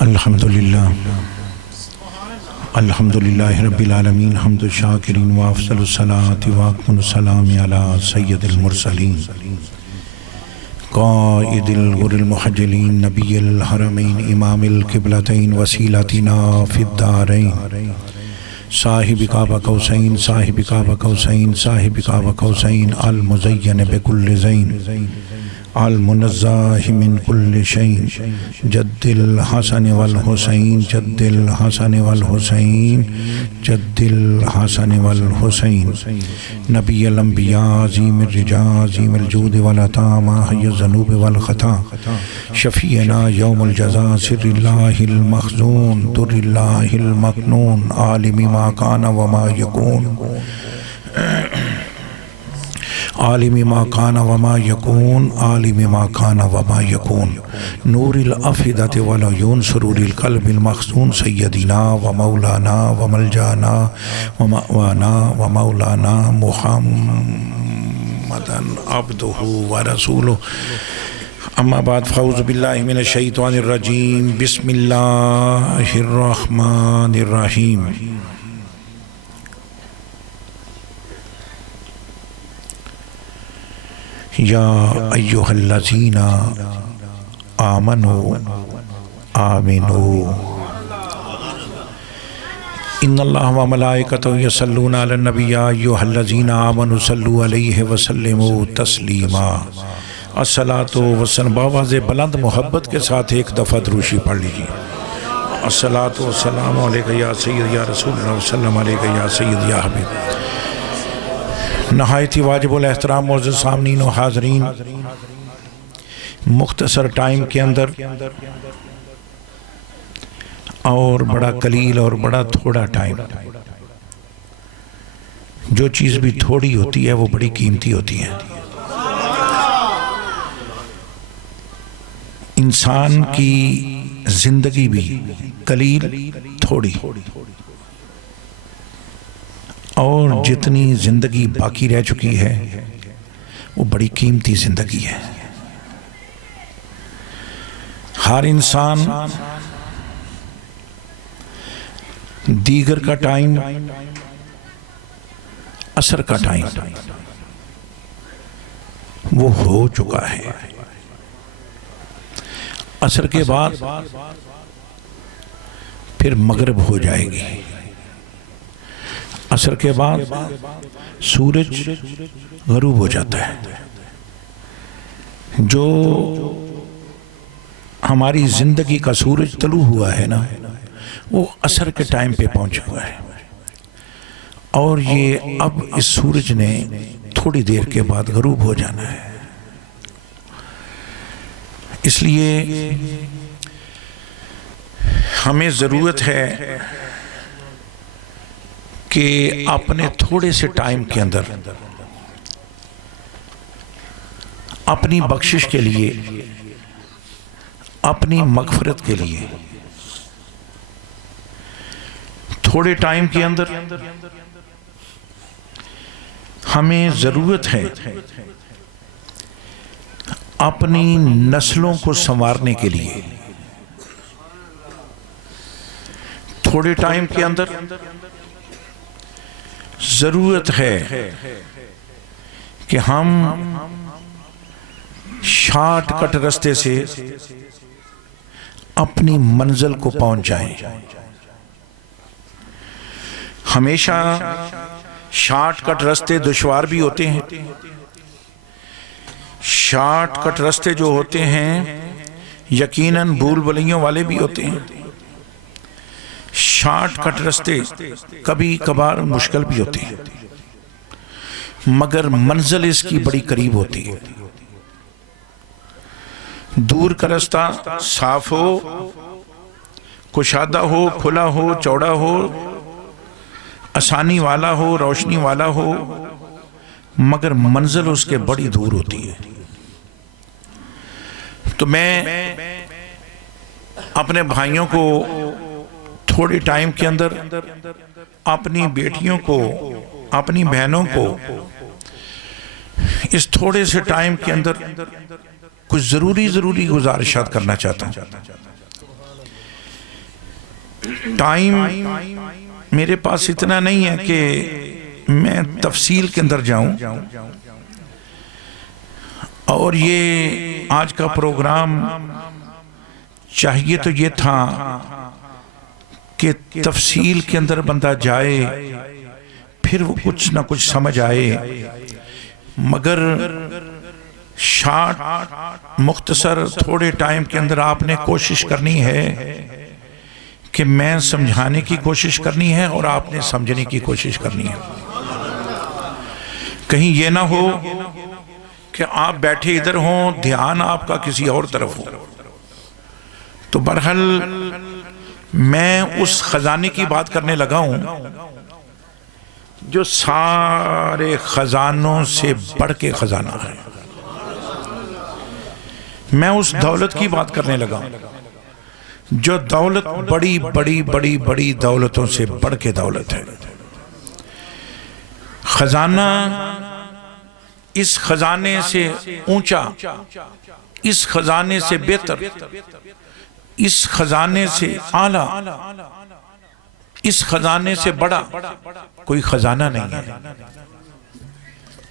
अल्हम्दुलिल्लाह अल्हम्दुलिल्लाहि रब्बिल आलमीन हम्दु शाकिरीन व अफ़ज़लुस सलाति व अकमलुस सलाम अला सय्यिदिल मुरसलीन क़ाइदिल गुर्रिल मुहज्जलीन नबिय्यिल हरमैन इमामिल क़िबलतैन वसीलतिना फ़िद्दारैन साहिब काबा कौसैन साहिब काबा कौसैन साहिब काबा कौसैन अल मुज़य्यन बिकुल्लि ज़ैन अल मुनज़्ज़ह मिन कुल्लि शैइन जद्दिल हसन वल हुसैन जद्दिल हसन वल हुसैन जद्दिल हसन वल हुसैन नबिय्युल अंबिया अज़ीमिर रिजा अज़ीमिल जूद वल अता माहिय्युज़ ज़ुनूब वल ख़ता शफ़ीअना यौमुल जज़ा सिर्रिल्लाहिल मख़ज़ून दुर्रिल्लाहिल मकनून आलिमी मा काना व मा यकून आलिमी मा काना व मा यकून आलिमी मा काना व मा यकून नूरिल अफ़िदति वल उयून सुरूरिल क़ल्बिल मख़ज़ून सय्यदिना व मौलाना व मलजाना व मअवाना व मौलाना मुहम्मदन अब्दुहु व रसूलुहु अम्मा बाद फ़अऊज़ु बिल्लाहि मिनश शैतानिर रजीम बिस्मिल्लाहिर रहमानिर रहीम। या अय्युहल्लज़ीना आमनू आमिनू इन्नल्लाह व मलाइकतहु यसल्लूना अलन नबी या अय्युहल्लज़ीना आमनू सल्लू अलैहि व सल्लिमू तस्लीमा। अस्सलातु वस्सलाम बावाज़े बुलंद मोहब्बत के साथ एक दफ़ा दुरूशी पढ़ लीजिए। अस्सलातु वस्सलामु अलैका या सय्यद या रसूलल्लाह वस्सलाम अलैका या सय्यद या हबीब। नहायती वाजिबुल एहतराम मौजूद सामनीन व हाज़रीन, मुख्तसर टाइम के अंदर और बड़ा कलील और बड़ा थोड़ा टाइम, जो चीज़ भी थोड़ी होती है वो बड़ी कीमती होती है। इंसान की जिंदगी भी कलील थोड़ी, और जितनी ज़िंदगी बाकी रह चुकी है वो बड़ी कीमती ज़िंदगी है। हर इंसान दीगर का टाइम, असर का टाइम वो हो चुका है। असर के बाद फिर मगरिब हो जाएगी। असर के बाद सूरज गरूब हो जाता है। जो हमारी ज़िंदगी का सूरज तलू हुआ है ना, वो असर के टाइम पे पहुंचा हुआ है, और ये अब इस सूरज ने थोड़ी देर के बाद गरूब हो जाना है। इसलिए हमें ज़रूरत है कि अपने थोड़े से टाइम के अंदर अपनी बख्शिश के लिए, अपनी मग़फ़िरत के लिए, थोड़े टाइम के अंदर हमें ज़रूरत है अपनी नस्लों को संवारने के लिए। थोड़े टाइम के अंदर ज़रूरत है कि हम शॉर्टकट रास्ते से अपनी मंजिल को पहुंच जाएं। हमेशा शॉर्टकट रास्ते दुश्वार भी होते हैं। शॉर्टकट रास्ते जो होते हैं यकीनन भूल भुलैयों वाले भी होते हैं। शॉर्टकट रास्ते कभी कभार मुश्किल भी होते हैं, मगर मंजिल इसकी बड़ी करीब होती है। दूर का रास्ता साफ हो, कुशादा हो, खुला हो, चौड़ा हो, आसानी वाला हो, रोशनी वाला हो, मगर मंजिल उसके बड़ी दूर होती है। तो मैं अपने भाइयों को थोड़े टाइम के अंदर, अपनी बेटियों को, अपनी बहनों को इस थोड़े से टाइम के अंदर कुछ ज़रूरी गुजारिशात करना चाहता हूँ। टाइम मेरे पास इतना नहीं है कि मैं तफसील के अंदर जाऊं, और ये आज का प्रोग्राम चाहिए तो ये था कि तफसील के अंदर बंदा जाए, फिर वो कुछ ना कुछ समझ आए, मगर शार्ट मुख्तसर थोड़े टाइम के अंदर आपने कोशिश करनी है कि मैं समझाने की कोशिश करनी है और आपने समझने की कोशिश करनी है। कहीं ये ना हो कि आप बैठे इधर हों, ध्यान आपका किसी और तरफ हो। तो बहरहाल मैं उस खजाने की बात करने लगा हूं जो सारे खजानों से बढ़ के खजाना है। मैं उस दौलत की बात करने लगा जो दौलत बड़ी बड़ी बड़ी बड़ी दौलतों से बढ़ के दौलत है। खजाना इस खजाने से ऊंचा, इस खजाने से बेहतर, इस खजाने से आला, इस खजाने से बड़ा कोई खजाना नहीं है,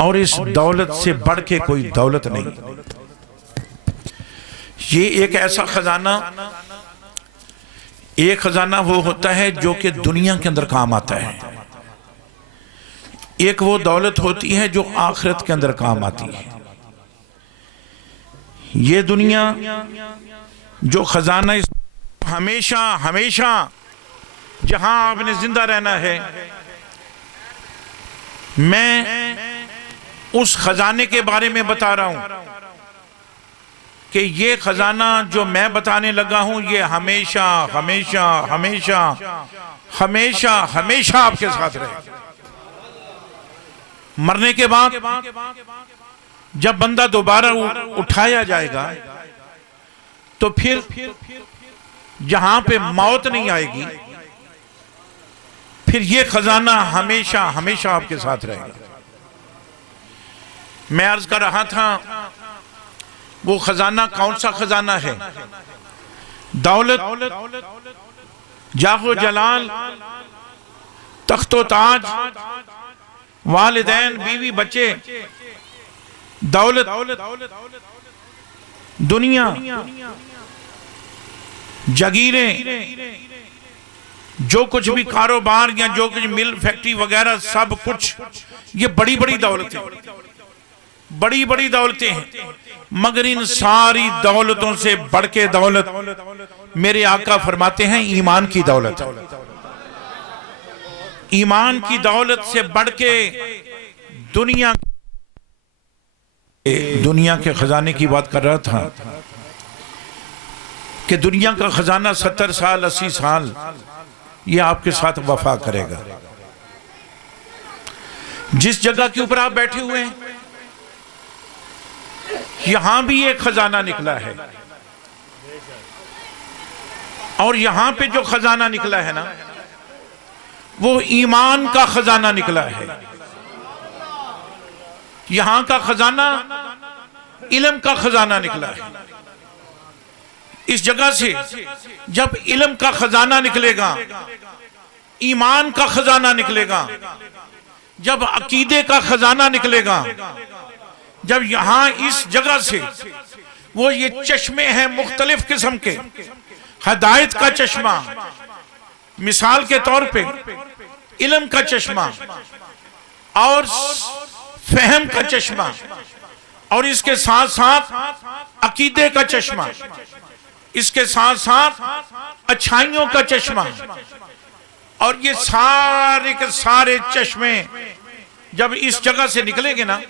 और इस दौलत से बढ़ के कोई दौलत नहीं। ये एक ऐसा खजाना, एक खजाना वो होता है जो कि दुनिया के अंदर काम आता है, एक वो दौलत होती है जो आखिरत के अंदर काम आती है। ये दुनिया जो खजाना, इस हमेशा हमेशा जहां आपने जिंदा रहना है, मैं उस खजाने के बारे में बता रहा हूं कि ये खजाना जो मैं बताने लगा हूं, ये हमेशा हमेशा हमेशा हमेशा हमेशा आपके साथ रहेगा। मरने के बाद जब बंदा दोबारा उठाया जाएगा तो फिर जहां पे मौत नहीं आएगी, फिर ये खजाना हमेशा हमेशा आपके साथ रहेगा। मैं अर्ज कर रहा था, वो खजाना कौन सा खजाना है? दौलत, जाहो जलाल, तख्तो ताज, वालिदैन, बीवी, बच्चे, दौलत, दुनिया, जागीरें, जो कुछ भी कारोबार या जो कुछ मिल, फैक्ट्री वगैरह, सब कुछ ये बड़ी बड़ी दौलतें, बड़ी बड़ी दौलतें हैं। मगर इन सारी दौलतों से बढ़ के दौलत मेरे आका फरमाते हैं ईमान की दौलत। ईमान की दौलत से बढ़ के दुनिया के खजाने की बात कर रहा था कि दुनिया का खजाना 70 साल 80 साल ये आपके साथ वफा करेगा। जिस जगह के ऊपर आप बैठे हुए हैं, यहां भी एक खजाना निकला है, और यहां पे जो खजाना निकला है ना, वो ईमान का खजाना निकला है। यहां का खजाना इल्म का खजाना निकला है। इस जगह से जब इल्म का खजाना निकलेगा, ईमान का खजाना निकलेगा, जब अकीदे का खजाना निकलेगा, जब यहां इस जगह से वो ये चश्मे हैं मुख्तलिफ किस्म के, हिदायत का चश्मा, मिसाल के तौर पे इल्म का चश्मा और फहम का चश्मा, और इसके साथ साथ अकीदे का चश्मा, इसके साथ साथ अच्छाइयों का चश्मा, और ये सारे के सारे चश्मे जब इस जगह से निकलेंगे ना,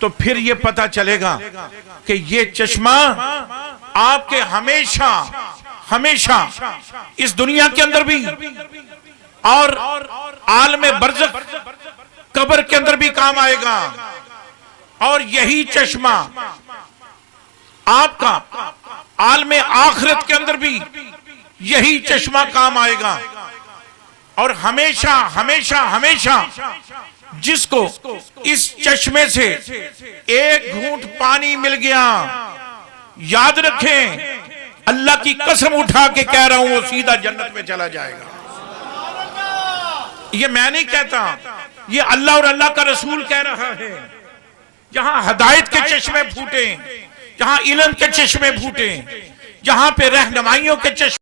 तो फिर ये पता चलेगा कि ये चश्मा आपके हमेशा हमेशा इस दुनिया के अंदर भी और आलमे बरज़ख कब्र के अंदर भी काम आएगा। और यही चश्मा आपका आलमे आखिरत के अंदर भी यही चश्मा काम आएगा। और हमेशा हमेशा हमेशा जिसको इस चश्मे से एक घूंट पानी मिल गया, याद रखें अल्लाह की कसम उठा के कह रहा हूं वो सीधा जन्नत में चला जाएगा। ये मैं नहीं कहता, ये अल्लाह और अल्लाह का रसूल कह रहा है। जहां हदायत के चश्मे फूटे, जहां इल्म के चश्मे फूटे, जहां पे रहनुमाइयों के चश्मे